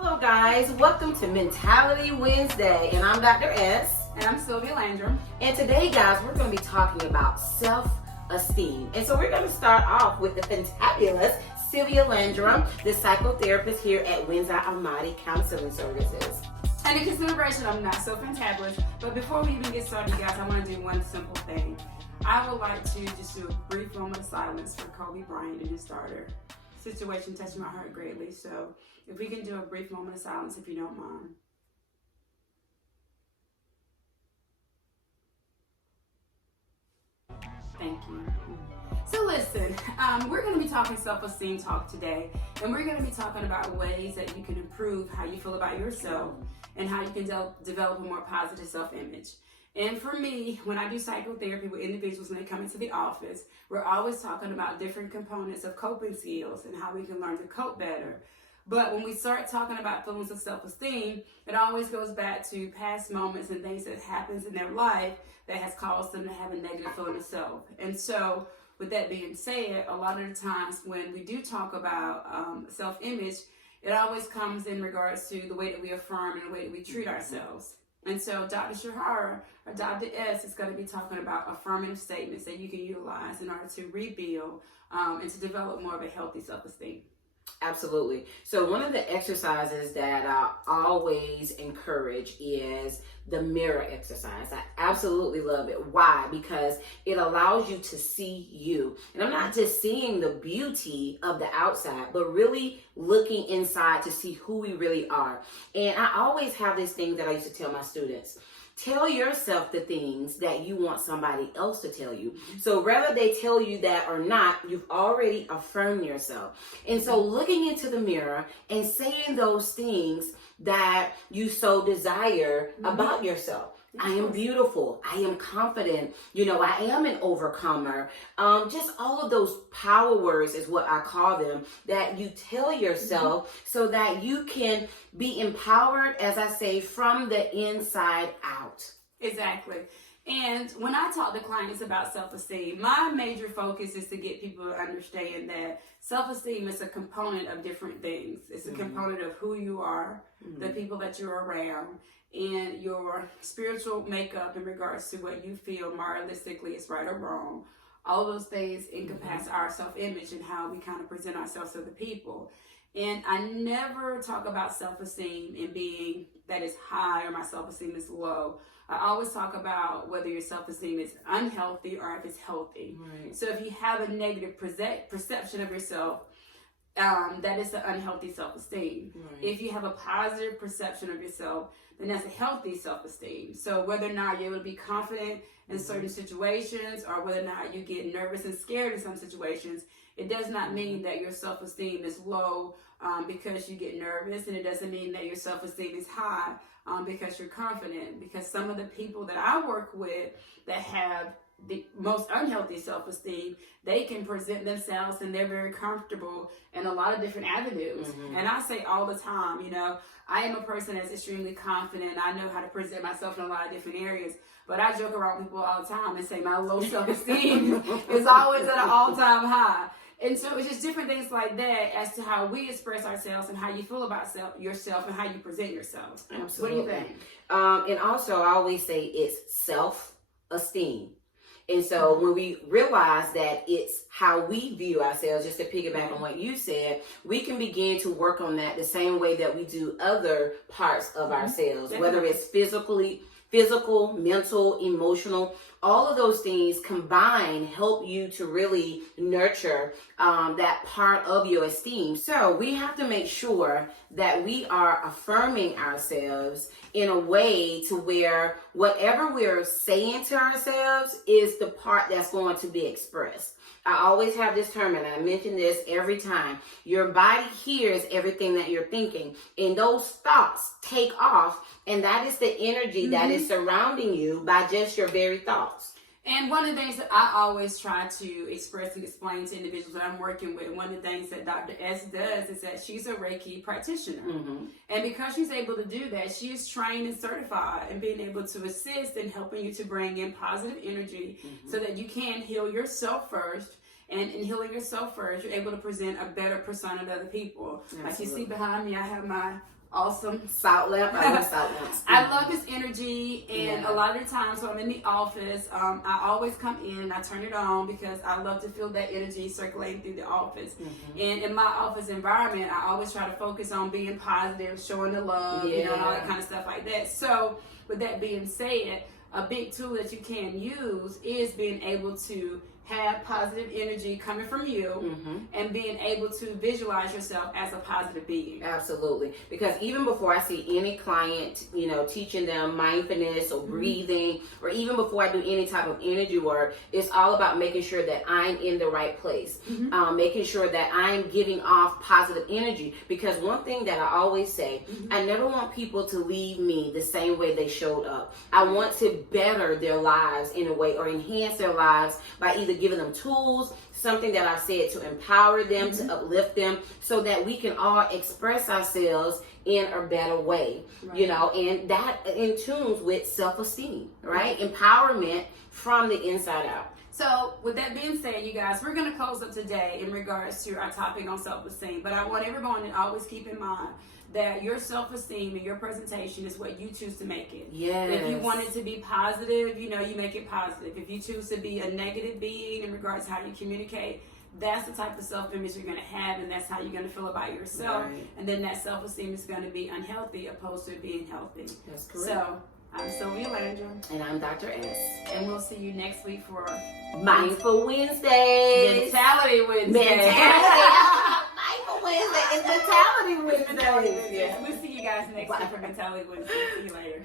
Hello guys, welcome to Mentality Wednesday, and I'm Dr. S. And I'm Sylvia Landrum. And today guys, we're going to be talking about self-esteem. And so we're going to start off with the fantabulous Sylvia Landrum, the psychotherapist here at Windsor Almighty Counseling Services. And in consideration, I'm not so fantabulous, but before we even get started, guys, I want to do one simple thing. I would like to just do a brief moment of silence for Kobe Bryant and his daughter. Situation touched my heart greatly, so if we can do a brief moment of silence, if you don't mind. Thank you. So listen, we're going to be talking self-esteem talk today, and we're going to be talking about ways that you can improve how you feel about yourself and how you can develop a more positive self-image. And for me, when I do psychotherapy with individuals when they come into the office, we're always talking about different components of coping skills and how we can learn to cope better. But when we start talking about feelings of self-esteem, it always goes back to past moments and things that happens in their life that has caused them to have a negative feeling of self. And so with that being said, a lot of the times when we do talk about self-image, it always comes in regards to the way that we affirm and the way that we treat ourselves. And so Dr. Shahara, or Dr. S, is going to be talking about affirmative statements that you can utilize in order to rebuild and to develop more of a healthy self-esteem. Absolutely. So one of the exercises that I always encourage is the mirror exercise. I absolutely love it. Why? Because it allows you to see you. And I'm not just seeing the beauty of the outside, but really looking inside to see who we really are. And I always have this thing that I used to tell my students. Tell yourself the things that you want somebody else to tell you. So whether they tell you that or not, you've already affirmed yourself. And so looking into the mirror and saying those things that you so desire about yourself. I am beautiful. I am confident. I am an overcomer. Just all of those power words is what I call them, that you tell yourself so that you can be empowered, as I say, from the inside out. Exactly. And when I talk to clients about self-esteem, my major focus is to get people to understand that self-esteem is a component of different things. It's a component of who you are, the people that you're around, and your spiritual makeup in regards to what you feel moralistically is right or wrong. All those things encompass our self-image and how we kind of present ourselves to the people. And I never talk about self-esteem in being that is high or my self-esteem is low. I always talk about whether your self-esteem is unhealthy or if it's healthy. Right. So if you have a negative perception of yourself, that is the unhealthy self-esteem. Right. If you have a positive perception of yourself, then that's a healthy self-esteem. So whether or not you're able to be confident in certain situations or whether or not you get nervous and scared in some situations, it does not mean that your self-esteem is low because you get nervous, and it doesn't mean that your self-esteem is high because you're confident. Because some of the people that I work with that have the most unhealthy self-esteem, they can present themselves and they're very comfortable in a lot of different avenues. And I say all the time, I am a person that's extremely confident. I know how to present myself in a lot of different areas, but I joke around with people all the time and say my low self-esteem is always at an all-time high. And so it's just different things like that as to how we express ourselves and how you feel about yourself and how you present yourself. Absolutely. What do you think? And also I always say it's self-esteem. And so when we realize that it's how we view ourselves, just to piggyback on what you said, we can begin to work on that the same way that we do other parts of ourselves, whether it's physical, mental, emotional. All of those things combined help you to really nurture that part of your esteem. So we have to make sure that we are affirming ourselves in a way to where whatever we're saying to ourselves is the part that's going to be expressed. I always have this term, and I mention this every time. Your body hears everything that you're thinking, and those thoughts take off, and that is the energy that is surrounding you by just your very thoughts. And one of the things that I always try to express and explain to individuals that I'm working with, one of the things that Dr. S does is that she's a Reiki practitioner. And because she's able to do that, she is trained and certified in being able to assist in helping you to bring in positive energy so that you can heal yourself first. And in healing yourself first, you're able to present a better persona to other people. Absolutely. Like you see behind me, I have my Awesome. Salt lamp. I love salt lamps. I love his energy, and Yeah. a lot of the times when I'm in the office, I always come in, I turn it on because I love to feel that energy circulating through the office. Mm-hmm. And in my office environment, I always try to focus on being positive, showing the love, you know, and all that kind of stuff like that. So with that being said, a big tool that you can use is being able to have positive energy coming from you, Mm-hmm. and being able to visualize yourself as a positive being. Absolutely. Because even before I see any client, you know, teaching them mindfulness or breathing, or even before I do any type of energy work, it's all about making sure that I'm in the right place, making sure that I'm giving off positive energy. Because one thing that I always say, I never want people to leave me the same way they showed up. I want to better their lives in a way, or enhance their lives by either giving them tools, something that I've said to empower them, to uplift them, so that we can all express ourselves in a better way, you know, and that in tunes with self-esteem, right? Empowerment from the inside out. So with that being said, you guys, we're going to close up today in regards to our topic on self-esteem. But I want everyone to always keep in mind that your self-esteem and your presentation is what you choose to make it. Yes. If you want it to be positive, you know, you make it positive. If you choose to be a negative being in regards to how you communicate, that's the type of self-image you're going to have, and that's how you're going to feel about yourself. Right. And then that self-esteem is going to be unhealthy opposed to being healthy. That's correct. So I'm Sylvia Landrum, And I'm Dr. S. and we'll see you next week for Mindful Wednesdays. Mentality Wednesday. Mindful Wednesday is Mentality Wednesday. We'll see you guys next week for Mentality Wednesday. See you later.